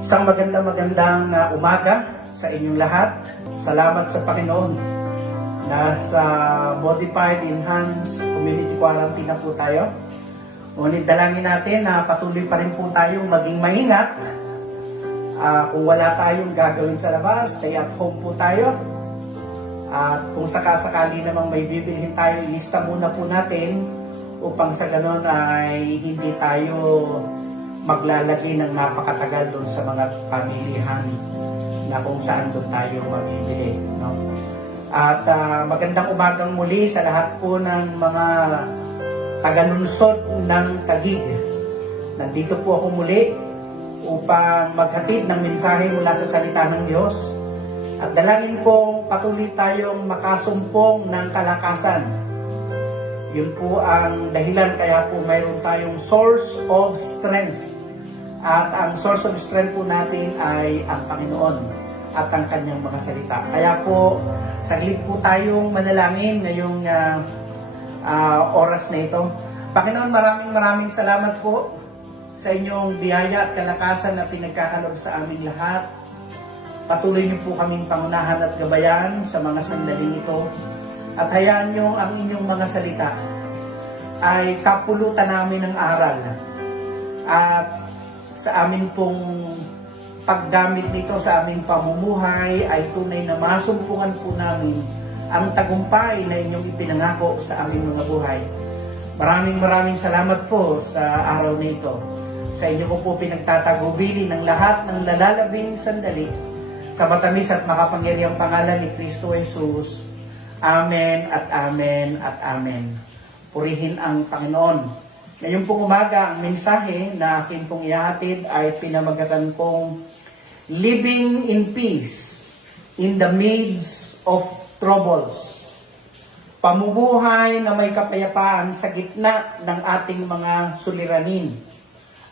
Isang magandang umaga sa inyong lahat. Salamat sa Panginoon na sa Modified Enhanced Community Quarantine na po tayo. Ngunit dalangin natin na patuloy pa rin po tayong maging maingat. Kung wala tayong gagawin sa labas, stay at home po tayo. At kung sakasakali namang may bibilhin tayo, ilista muna po natin upang sa ganon ay hindi tayo maglalagay ng napakatagal doon sa mga pamilihan na kung saan doon tayo mabibili. No? At magandang umagang muli sa lahat po ng mga tagalunsod ng Taguig. Nandito po ako muli upang maghatid ng mensahe mula sa salita ng Diyos. At dalangin kong patuloy tayong makasumpong ng kalakasan. Yun po ang dahilan kaya po mayroon tayong source of strength. At ang source of strength po natin ay ang Panginoon at ang kanyang mga salita. Kaya po, saglit po tayong manalangin ngayong oras na ito. Panginoon, maraming salamat po sa inyong biyaya at kalakasan na pinagkakalob sa aming lahat. Patuloy niyo po kaming pangunahan at gabayan sa mga sandaling ito. At hayaan niyo ang inyong mga salita ay kapulutan namin ng aral. At sa amin pong paggamit nito sa aming pamumuhay ay tunay na masumpungan po namin ang tagumpay na inyong ipinangako sa aming mga buhay. Maraming salamat po sa araw na ito. Sa inyo ko po pinagtatagubili ng lahat ng lalalabing sandali sa matamis at makapangyarihang pangalan ni Kristo Jesus. Amen at amen at amen. Purihin ang Panginoon. Ngayon pong umaga, ang mensahe na akin pong ihahatid ay pinamagatan kong Living in Peace in the Midst of Troubles. Pamumuhay na may kapayapaan sa gitna ng ating mga suliranin.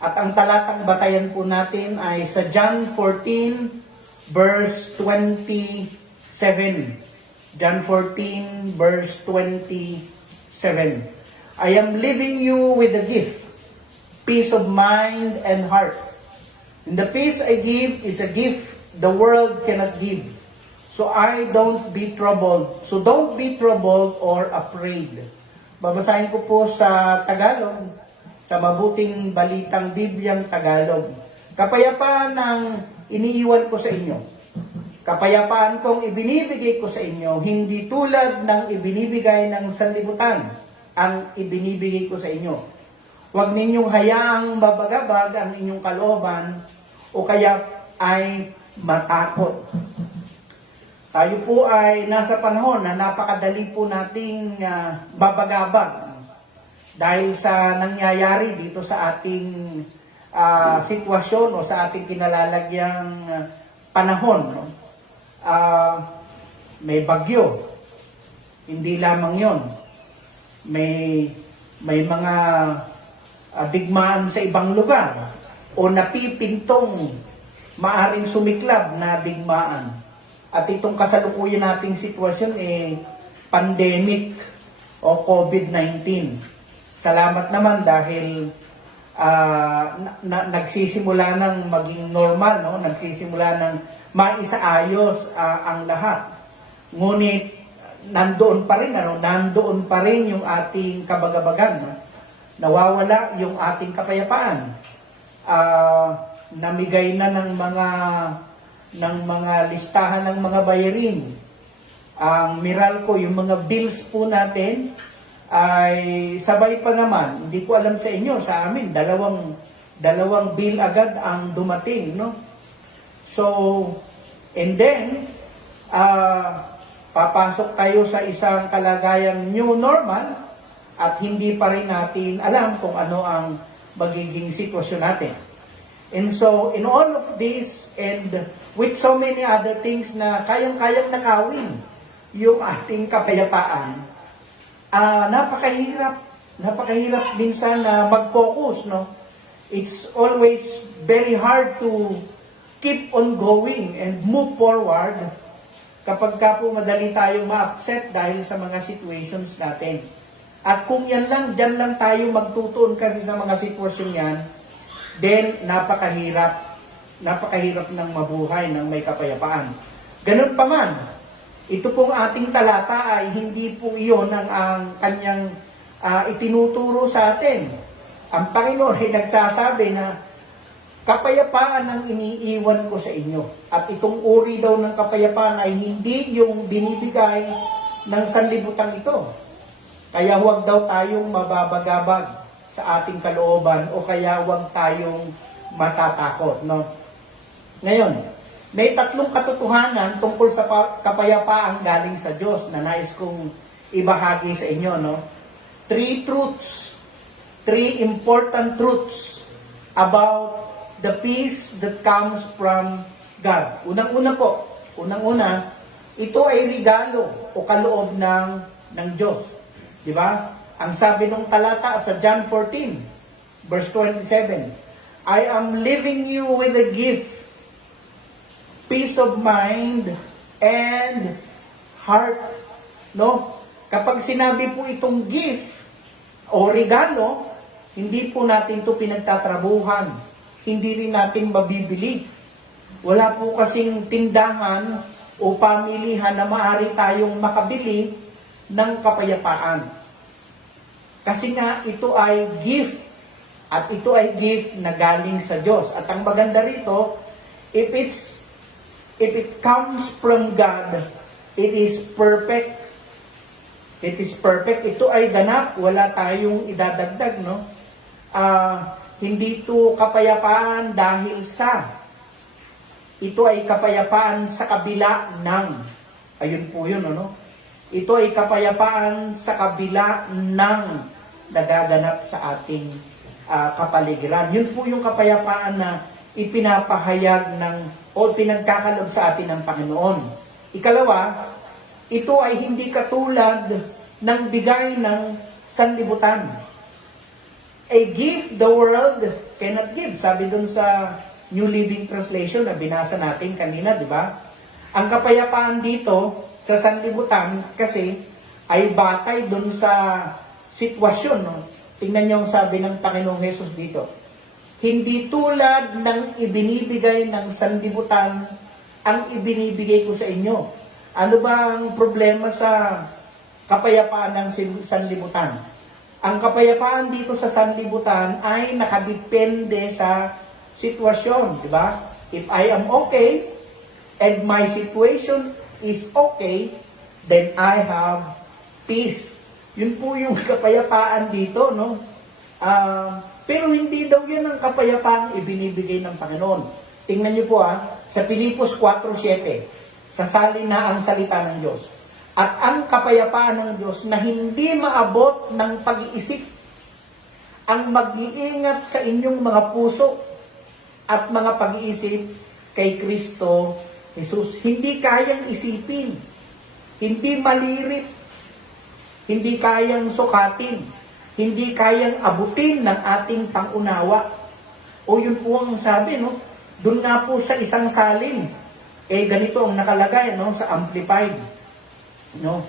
At ang talatang batayan po natin ay sa John 14 verse 27. John 14 verse 27. I am leaving you with a gift, peace of mind and heart. And the peace I give is a gift the world cannot give. So don't be troubled or afraid. Babasahin ko po sa Tagalog, sa mabuting balitang Bibliang Tagalog. Kapayapaan ang iniiwan ko sa inyo. Kapayapaan kong ibinibigay ko sa inyo, hindi tulad ng ibinibigay ng sanlibutan ang ibinibigay ko sa inyo. Huwag ninyong hayaang babagabag ang inyong kalooban o kaya ay matakot. Tayo po ay nasa panahon na napakadali po nating babagabag dahil sa nangyayari dito sa ating sitwasyon o sa ating kinalalagyang panahon. No? May bagyo. Hindi lamang yon. May mga digmaan sa ibang lugar o napipintong maaring sumiklab na digmaan. At itong kasalukuyan nating sitwasyon pandemic o COVID-19. Salamat naman dahil nagsisimula ng maging normal, no? Nagsisimula ng maisaayos ang lahat. Ngunit nandoon pa rin yung ating kabagabagan. Nawawala yung ating kapayapaan. Namigay na ng mga listahan ng mga bayarin. Ang Meralco, yung mga bills po natin ay sabay pa naman. Hindi ko alam sa inyo, sa amin dalawang bill agad ang dumating, no? So, and then papasok tayo sa isang kalagayang new normal at hindi pa rin natin alam kung ano ang magiging sitwasyon natin. And so, in all of this and with so many other things na kayang-kayang nakawin yung ating kapayapaan, napakahirap minsan na mag-focus, no? It's always very hard to keep on going and move forward kapag ka po madali tayong ma-upset dahil sa mga situations natin. At kung dyan lang tayo magtutuon kasi sa mga sitwasyon yan, then napakahirap napakahirap ng mabuhay ng may kapayapaan. Ganun pa man, ito pong ating talata ay hindi po iyon ang kanyang itinuturo sa atin. Ang Panginoon ay nagsasabi na kapayapaan ang iniiwan ko sa inyo. At itong uri daw ng kapayapaan ay hindi yung binibigay ng sanlibutan ito. Kaya huwag daw tayong mababagabag sa ating kalooban o kaya huwag tayong matatakot. No? Ngayon, may tatlong katotohanan tungkol sa kapayapaan galing sa Diyos na nais kong ibahagi sa inyo. No? Three important truths about the peace that comes from God. Unang-una, ito ay regalo o kaloob ng Diyos. Di ba? Ang sabi ng talata sa John 14, verse 27, I am leaving you with a gift, peace of mind and heart. No? Kapag sinabi po itong gift o regalo, hindi po natin ito pinagtatrabuhan. Hindi rin natin mabibili. Wala po kasing tindahan o pamilihan na maaari tayong makabili ng kapayapaan. Kasi nga ito ay gift. At ito ay gift na galing sa Diyos. At ang maganda rito, if it comes from God, it is perfect. It is perfect. Ito ay ganap. Wala tayong idadagdag, no? Hindi ito kapayapaan dahil sa. Ito ay kapayapaan sa kabila ng. Ayun po yun, no? Ito ay kapayapaan sa kabila ng nagaganap sa ating kapaligiran. Yun po yung kapayapaan na ipinapahayag o pinagkakalob sa atin ng Panginoon. Ikalawa, ito ay hindi katulad ng bigay ng sanlibutan. A gift the world cannot give. Sabi dun sa New Living Translation na binasa natin kanina, di ba? Ang kapayapaan dito sa sanlibutan kasi ay batay dun sa sitwasyon. No? Tingnan niyo ang sabi ng Panginoong Hesus dito. Hindi tulad ng ibinibigay ng sanlibutan ang ibinibigay ko sa inyo. Ano ba ang problema sa kapayapaan ng sanlibutan? Ang kapayapaan dito sa sanlibutan ay nakadepende sa sitwasyon, di ba? If I am okay and my situation is okay, then I have peace. Yun po yung kapayapaan dito, no? Pero hindi daw yun ang kapayapaang ibinibigay ng Panginoon. Tingnan niyo po sa Pilipos 4:7, sasalin na ang salita ng Diyos. At ang kapayapaan ng Diyos na hindi maabot ng pag-iisip, ang mag-iingat sa inyong mga puso at mga pag-iisip kay Kristo Jesus. Hindi kayang isipin, hindi malirip, hindi kayang sukatin, hindi kayang abutin ng ating pangunawa. O yun po ang sabi, no? Doon nga po sa isang salin, ganito ang nakalagay, no? Sa Amplified. No?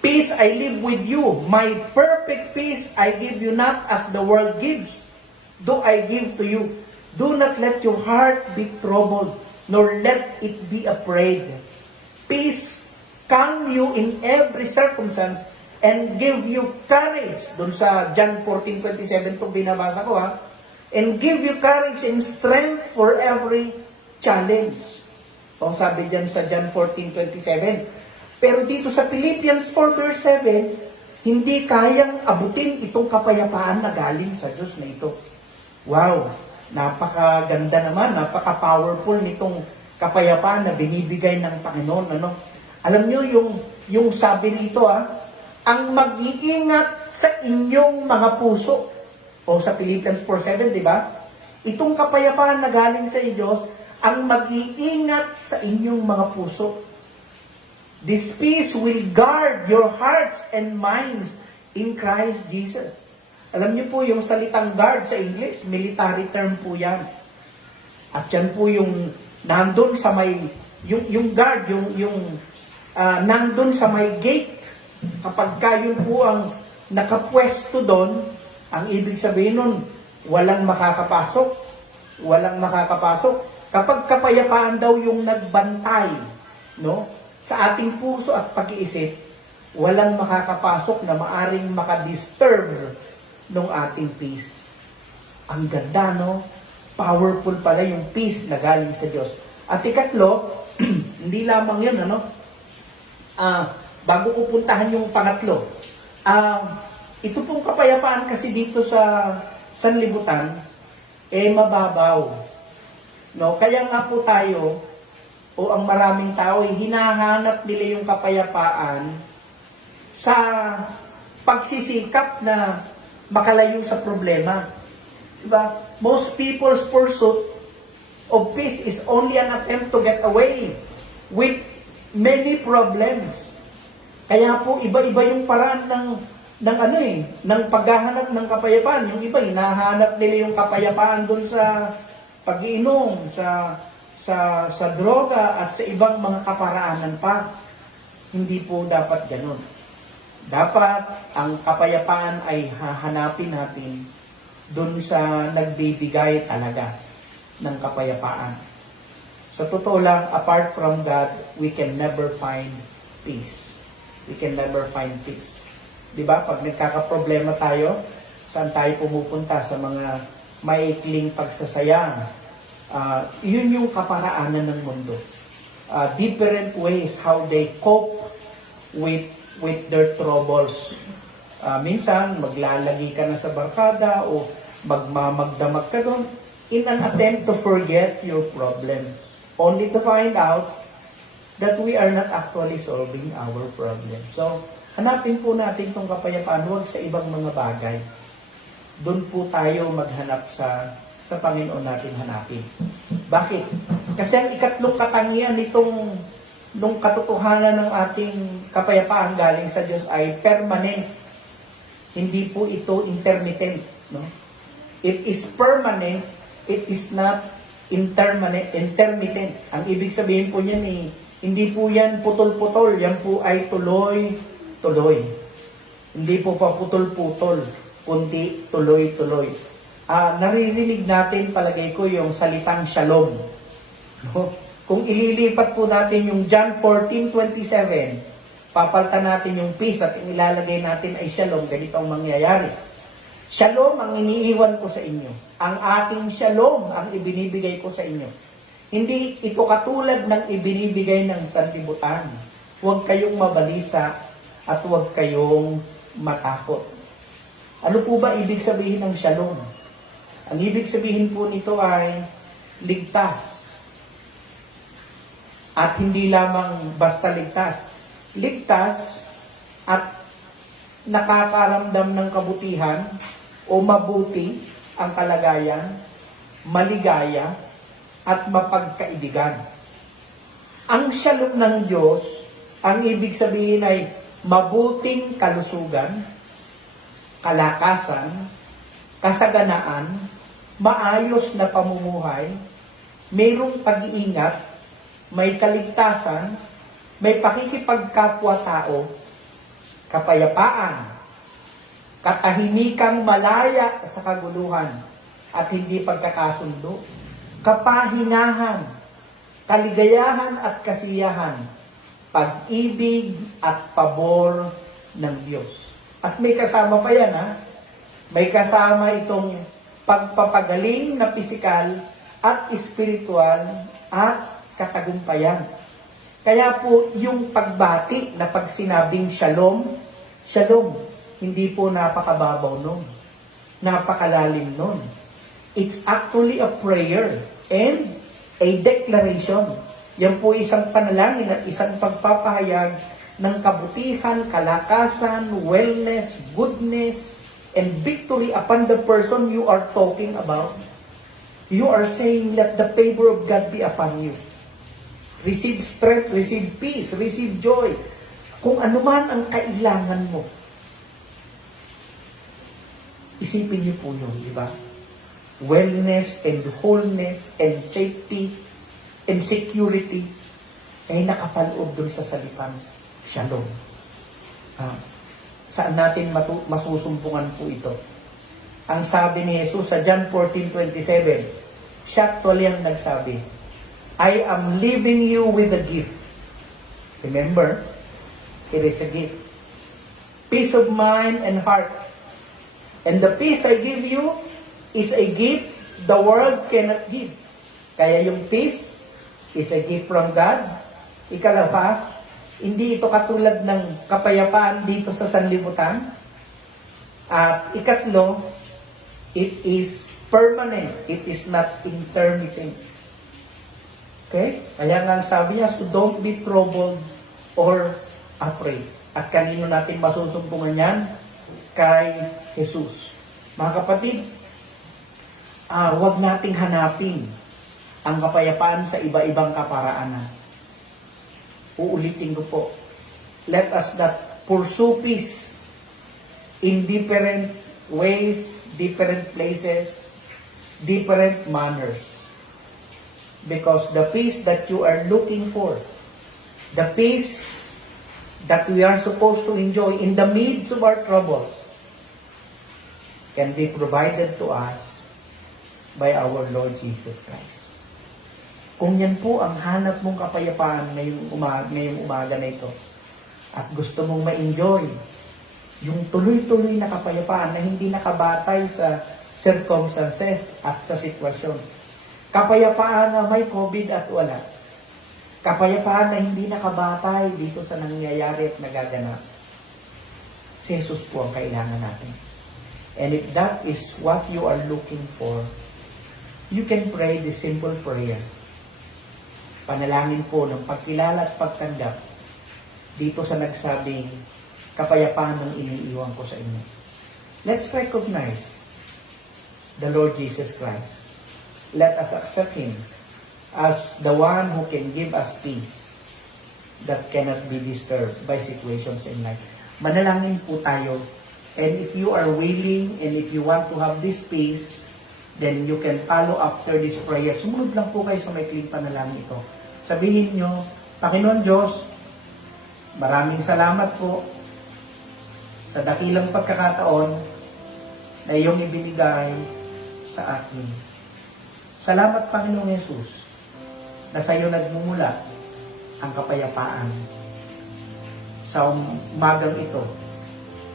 Peace I live with you. My perfect peace I give you, not as the world gives, do I give to you. Do not let your heart be troubled, nor let it be afraid. Peace calm you in every circumstance and give you courage. Doon sa John 14:27 itong binabasa ko and give you courage and strength for every challenge. Ang sabi dyan sa John 14:27. Pero dito sa Philippians 4:7, hindi kayang abutin itong kapayapaan na galing sa Diyos na ito. Wow! Napakaganda naman, napaka-powerful nitong kapayapaan na binibigay ng Panginoon. Ano? Alam nyo, yung sabi nito, ang mag-iingat sa inyong mga puso. O sa Philippians 4:7, di ba? Itong kapayapaan na galing sa Diyos, ang mag-iingat sa inyong mga puso. This peace will guard your hearts and minds in Christ Jesus. Alam niyo po, yung salitang guard sa English, military term po yan. At yan po yung nandun sa may, yung guard, nandun sa may gate. Kapag kayo po ang nakapwesto doon, ang ibig sabihin nun, walang makakapasok. Walang makakapasok. Kapag kapayapaan daw yung nagbantay, no, sa ating puso at pag-iisip, walang makakapasok na maaring makadisturb ng ating peace. Ang ganda, no? Powerful pala yung peace na galing sa Diyos. At ikatlo, hindi lamang yun, ano? Bago ko puntahan yung pangatlo, ito pong kapayapaan kasi dito sa sanlibutan, mababaw. No? Kaya nga po tayo, o ang maraming tao, hinahanap nila yung kapayapaan sa pagsisikap na makalayo sa problema. Diba? Most people's pursuit of peace is only an attempt to get away with many problems. Kaya po iba-iba yung paraan ng paghahanap ng kapayapaan. Yung iba hinahanap nila yung kapayapaan doon sa pag-iinom, sa droga at sa ibang mga kaparaanan pa. Hindi po dapat ganun. Dapat ang kapayapaan ay hahanapin natin doon sa nagbibigay talaga ng kapayapaan. Sa totoo lang, apart from God, we can never find peace. We can never find peace. Diba? Pag nagkakaproblema tayo, saan tayo pumupunta? Sa mga maikling pagsasaya. Yun yung kaparaanan ng mundo. Different ways how they cope with their troubles. Minsan, maglalagi ka na sa barkada o magmamagdamag ka doon in an attempt to forget your problems. Only to find out that we are not actually solving our problems. So, hanapin po natin itong kapayapaan, huwag sa ibang mga bagay. Doon po tayo maghanap sa Panginoon natin hanapin. Bakit? Kasi ang ikatlong katangian nung katotohanan ng ating kapayapaan galing sa Diyos ay permanent. Hindi po ito intermittent. No? It is permanent, it is not intermittent. Ang ibig sabihin po niyan hindi po yan putol-putol, yan po ay tuloy-tuloy. Hindi po pa putol-putol, kundi tuloy-tuloy. Naririnig natin, palagay ko, yung salitang shalom. No? Kung ililipat po natin yung John 14:27, papalitan natin yung peace at ilalagay natin ay shalom, ganito ang mangyayari. Shalom ang iniiwan ko sa inyo. Ang aking shalom ang ibinibigay ko sa inyo. Hindi ito katulad ng ibinibigay ng sanlibutan. Huwag kayong mabalisa at huwag kayong matakot. Ano po ba ibig sabihin ng shalom? Ang ibig sabihin po nito ay ligtas. At hindi lamang basta ligtas. Ligtas at nakakaramdam ng kabutihan o mabuti ang kalagayan, maligaya, at mapagkaibigan. Ang shalom ng Diyos, ang ibig sabihin ay mabuting kalusugan, kalakasan, kasaganaan, maayos na pamumuhay, mayroong pag-iingat, may kaligtasan, may pakikipagkapwa-tao, kapayapaan, katahimikang malaya sa kaguluhan at hindi pagkakasundo, kapahinahan, kaligayahan at kasiyahan, pag-ibig at pabor ng Diyos. At may kasama pa yan, ha? May kasama itong pagpapagaling na pisikal at espiritual at katagumpayan. Kaya po yung pagbati na pag sinabing shalom, shalom, hindi po napakababaw nun. Napakalalim nun. It's actually a prayer and a declaration. Yan po isang panalangin at isang pagpapahayag ng kabutihan, kalakasan, wellness, goodness, and victory upon the person you are talking about. You are saying, let the favor of God be upon you. Receive strength, receive peace, receive joy. Kung ano man ang kailangan mo, isipin niyo po yun, di ba? Wellness and wholeness and safety and security ay nakapaloob dun sa salitang shalom. Saan natin masusumpungan po ito? ang sabi ni Jesus sa John 14:27, siya actually ang nagsabi, I am leaving you with a gift. Remember, it is a gift. Peace of mind and heart. And the peace I give you is a gift the world cannot give. Kaya yung peace is a gift from God. Ikalawa, hindi ito katulad ng kapayapaan dito sa sanlibutan. At ikatlo, it is permanent. It is not intermittent. Okay? Kaya nga sabi niya, so don't be troubled or afraid. At kanino natin masusumbungan yan? Kay Jesus. Mga kapatid, huwag nating hanapin ang kapayapaan sa iba-ibang kaparaanan. Uulitin ko po. Let us not pursue peace in different ways, different places, different manners. Because the peace that you are looking for, the peace that we are supposed to enjoy in the midst of our troubles, can be provided to us by our Lord Jesus Christ. Kung yan po ang hanap mong kapayapaan ngayong umaga na ito, at gusto mong ma-enjoy yung tuloy-tuloy na kapayapaan na hindi nakabatay sa circumstances at sa sitwasyon. Kapayapaan na may COVID at wala. Kapayapaan na hindi nakabatay dito sa nangyayari at nagaganap. Si Jesus po ang kailangan natin. And if that is what you are looking for, you can pray the simple prayer. Panalangin po ng pagkilala at pagtanggap dito sa nagsabing kapayapaan ng iniiwan ko sa inyo. Let's recognize the Lord Jesus Christ. Let us accept Him as the one who can give us peace that cannot be disturbed by situations in life. Manalangin po tayo. And if you are willing and if you want to have this peace, then you can follow after this prayer. Sumunod lang po kayo sa maikling panalangin ito. Sabihin nyo, Panginoon Diyos, maraming salamat po sa dakilang pagkakataon na iyong ibinigay sa akin. Salamat Panginoong Jesus na sa iyo nagmumula ang kapayapaan sa umagang ito,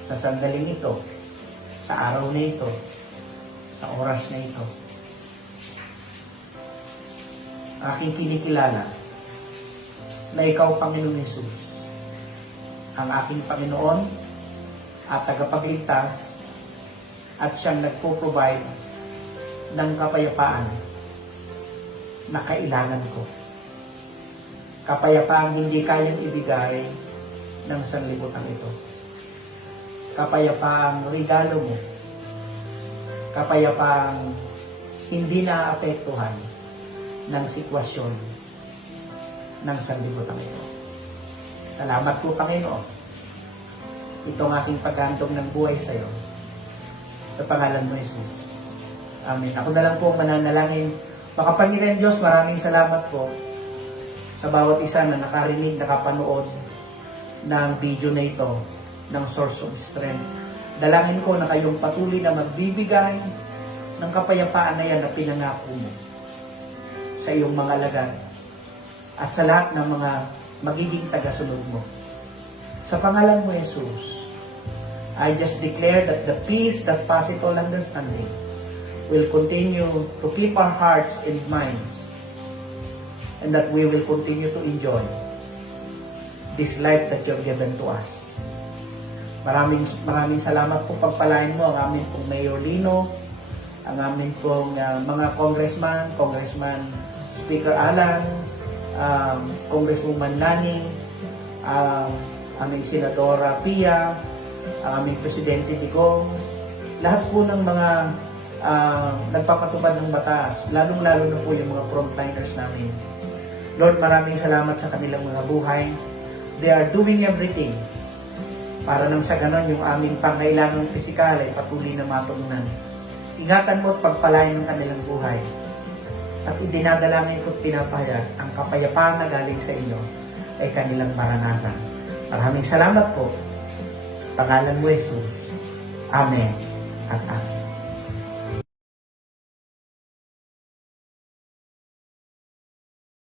sa sandaling ito, sa araw na ito, sa oras na ito. Aking kinikilala na ikaw, Panginoon Jesus, ang aking Panginoon at tagapagligtas at siyang nagpo-provide ng kapayapaan na kailangan ko. Kapayapaan hindi kayang ibigay ng sanlibutan ito. Kapayapaang regalo mo, kapayapaang hindi naapektuhan ng sitwasyon ng sanlibutan ito. Salamat po Panginoon. Itong aking paghandog ng buhay sa iyo. Sa pangalan mo Jesus. Amen. Ako na lang po mananalangin. Makapangyarihan Diyos, maraming salamat po sa bawat isa na nakarinig, nakapanood ng video na ito ng Source of Strength. Dalangin ko na kayong patuloy na magbibigay ng kapayapaan na yan na pinangako mo sa iyong mga alagad at sa lahat ng mga magiging tagasunod mo. Sa pangalan mo, Jesus, I just declare that the peace that passeth all understanding will continue to keep our hearts and minds, and that we will continue to enjoy this life that you have given to us. Maraming salamat po. Pagpalain mo ang aming pong Mayor Lino, ang aming pong mga congressman, Speaker Alan, Congresswoman Lani, aming Senadora Pia, ang aming Presidente Digong, lahat po ng mga nagpapatupad ng batas, lalong-lalo na po yung mga frontliners namin. Lord, maraming salamat sa kanilang mga buhay. They are doing everything para nang sa ganon yung aming pangailangang pisikal ay patuloy na matugunan. Ingatan mo at pagpalain ng kanilang buhay. At idinadalangin ko at pinapahayag ang kapayapaan na galing sa inyo ay kanilang maranasan. Maraming salamat po sa pangalan mo, Jesus. Amen at amen.